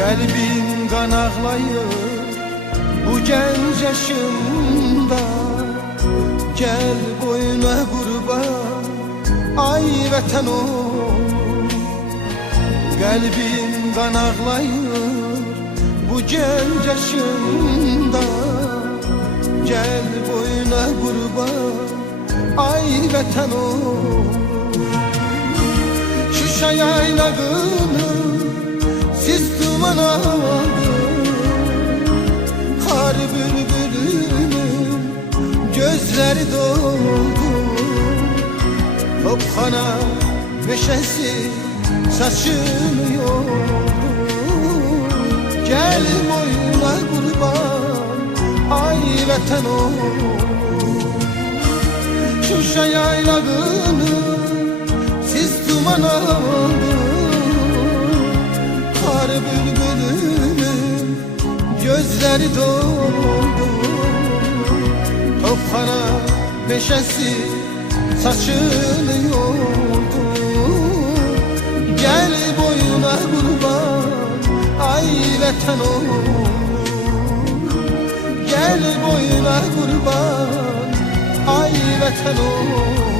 Kalbim kan ağlayır bu genç yaşımda. Gel boyuna kurban ay vatan ol. Kalbim kan ağlayır bu genç yaşımda. Gel boyuna kurban ay vatan ol. Şuşa yaylağını sis duman aldı, kar bülbülünün gözleri doldu. Topkana meşesi saçını yoldu. Gel boyuna kurban ay vatan ol. Şuşa yaylağını sis duman aldı, kar bülbülünün gözleri doldu. Topkana meşesi saçını yoldu. Gel boyuna kurban ay vatan ol. Gel boyuna kurban ay vatan ol.